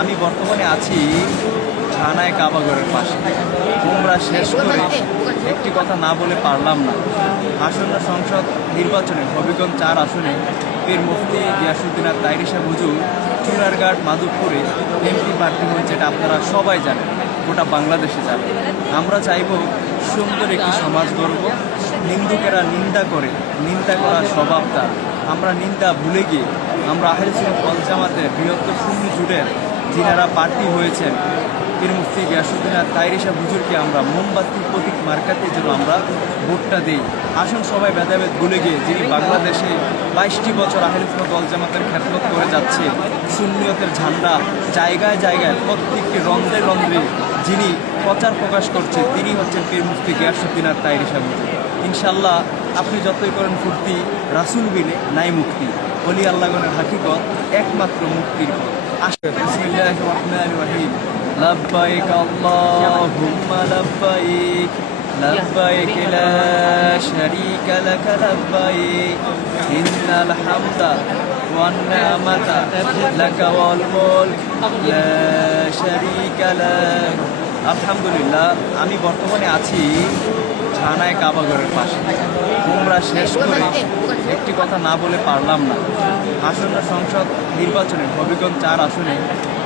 আমি বর্তমানে আছি থানায় কাবাগরের পাশে। উমরা শেষ করে একটি কথা না বলে পারলাম না। আসন্ন সংসদ নির্বাচনে হবিগঞ্জ 4 আসনে পীর মুফতি গিয়াসউদ্দিন আর তাইরি সাহেব হুজুর চুনারঘাট মাধবপুরে এমপি প্রার্থী হয়েছে, এটা আপনারা সবাই জানেন, গোটা বাংলাদেশে জানেন। আমরা চাইব সুন্দর একটি সমাজ গড়ব। নিন্দুকেরা নিন্দা করে, নিন্দা করা স্বভাব তার। আমরা নিন্দা ভুলে গিয়ে আমরা আহলে সুন্নাত ওয়াল জামাতের বৃহত্তর সুন্নি জোটের যিনারা প্রার্থী হয়েছেন পীর মুফতি গিয়াসউদ্দিন আর তাইরি সাহেব হুজুরকে আমরা মোমবাতির প্রতীক মার্কাতে যেন আমরা ভোটটা দিই। আসুন সবাই ভেদাভেদ ভুলে গিয়ে, যিনি বাংলাদেশে 22টি বছর আহলে সুন্নাত ওয়াল জামাতের খেদমত করে যাচ্ছে, সুন্নিয়তের ঝান্ডা জায়গায় জায়গায় প্রত্যেকটি রন্ধ্রে রন্ধ্রে যিনি প্রচার প্রকাশ করছে, তিনি হচ্ছেন পীর মুফতি গিয়াসউদ্দিন আর তাইরি সাহেব হুজুর। ইনশাল্লাহ আপনি যতই করেন ফুর্তি, রাসূল বিনে নাই মুক্তি। ওলি আল্লাহগণের হাকিকত একমাত্র মুক্তির পথ। বিসমিল্লাহির রহমানির রহিম। লাব্বাইক আল্লাহুম্মা লাব্বাইক, লাব্বাইক লা শারীকা লাক লাব্বাইক, ইন্নাল হামদা ওয়ান নি'মাতা লাকা ওয়াল মুলক লা শারীকা লাক। আলহামদুলিল্লাহ, আমি বর্তমানে আছি থানায় কাবাগরের পাশে। উমরা শেষ করে একটি কথা না বলে পারলাম না। আসন্ন সংসদ নির্বাচনে হবিগঞ্জ 4 আসনে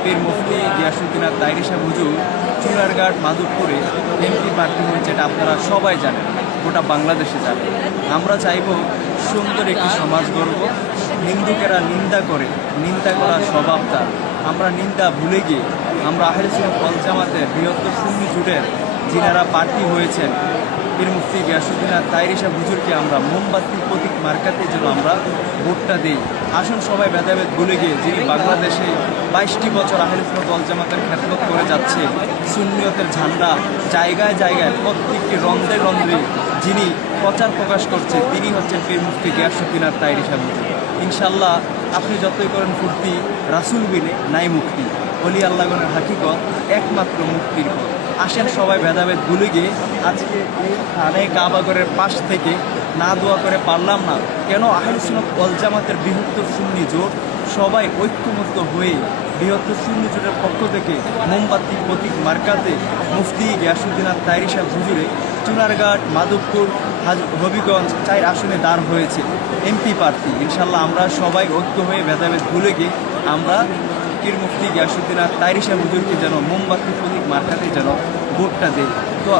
পীর মুফতি গিয়াসউদ্দিন আর তাইরি সাহেব হুজুর চুনারঘাট মাধবপুরে এমপি প্রার্থী হয়েছে, এটা আপনারা সবাই জানেন, গোটা বাংলাদেশে জানেন। আমরা চাইব সুন্দর একটি সমাজ গড়ব। নিন্দুকেরা নিন্দা করে, নিন্দা করা স্বভাব তার। আমরা নিন্দা ভুলে গিয়ে আমরা আহলে সুন্নাত ওয়াল জামাতের বৃহত্তর সুন্নি জোটের যিনারা প্রার্থী হয়েছেন পীর মুফতি গিয়াসউদ্দিন আর তাইরি সাহেব হুজুরকে আমরা মোমবাতির প্রতীক মার্কাতে যেন আমরা ভোটটা দিই। আসুন সবাই ভেদাভেদ ভুলে গিয়ে, যিনি বাংলাদেশে 22টি বছর আহলে সুন্নাত ওয়াল জামাতের খেদমত করে যাচ্ছে, সুন্নিয়তের ঝান্ডা জায়গায় জায়গায় প্রত্যেকটি রন্ধ্রে রন্ধ্রে যিনি প্রচার প্রকাশ করছে, তিনি হচ্ছেন পীর মুফতি গিয়াসউদ্দিন আর তাইরি সাহেব হুজুর। ইনশাল্লাহ আপনি যতই করেন ফুর্তি, রাসূল বিনে নাই মুক্তি। ওলি আল্লাহগণের হাকিকত একমাত্র মুক্তির পথ। আসেন সবাই ভেদাভেদ ভুলে গিয়ে আজকে এই থানায় কাবাগরের পাশ থেকে না দোয়া করে পারলাম না। কেন? আহলে সুন্নাত ওয়াল জামাতের বৃহত্তর সুন্নি জোট সবাই ঐক্যমত্য হয়ে বৃহত্তর সুন্নি জোটের পক্ষ থেকে মোমবাতি প্রতীক মার্কাতে মুফতি গিয়াসউদ্দিন আর তাইরি সাহেব হুজুরে চুনারঘাট মাধবপুর হবিগঞ্জ 4 আসনে দাঁড় হয়েছে এমপি প্রার্থী। ইনশাল্লাহ আমরা সবাই ঐক্য হয়ে ভেদাভেদ ভুলে গিয়ে আমরা পীর মুফতি গিয়াসউদ্দিন আর তাইরি সাহেব হুজুরকে যেন মোমবাতি প্রতীক মার্কাতে যেন ভোটটা দেয়। তো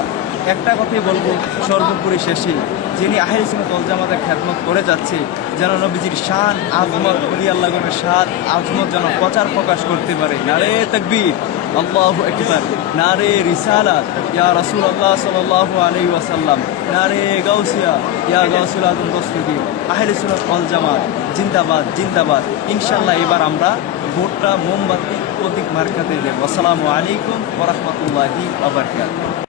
একটা কথাই বলবো সর্বোপরি শেষে, যিনি আহলে সুন্নাত ওয়াল জামাতের খেদমত করে যাচ্ছে, যেন নবীজির শান আজমত, ওলি আল্লাহগণের শান আজমত যেন প্রচার প্রকাশ করতে পারে। নারে তাকবীর, আল্লাহু আকবার, নারে রিসালাত ইয়া রাসূলুল্লাহ সাল্লাল্লাহু আলাইহি ওয়াসাল্লাম, নারে গাউসিয়া ইয়া গাউসুল আজম দস্তগীর। আহলে সুন্নাত ওয়াল জামাত জিন্দাবাদ, জিন্দাবাদ। ইনশাআল্লাহ এবার আমরা ভোটটা মোমবাতি প্রতীক মার্কাতে দেব। আসসালামু আলাইকুম ওয়া রাহমাতুল্লাহি ওয়া বারাকাতুহু।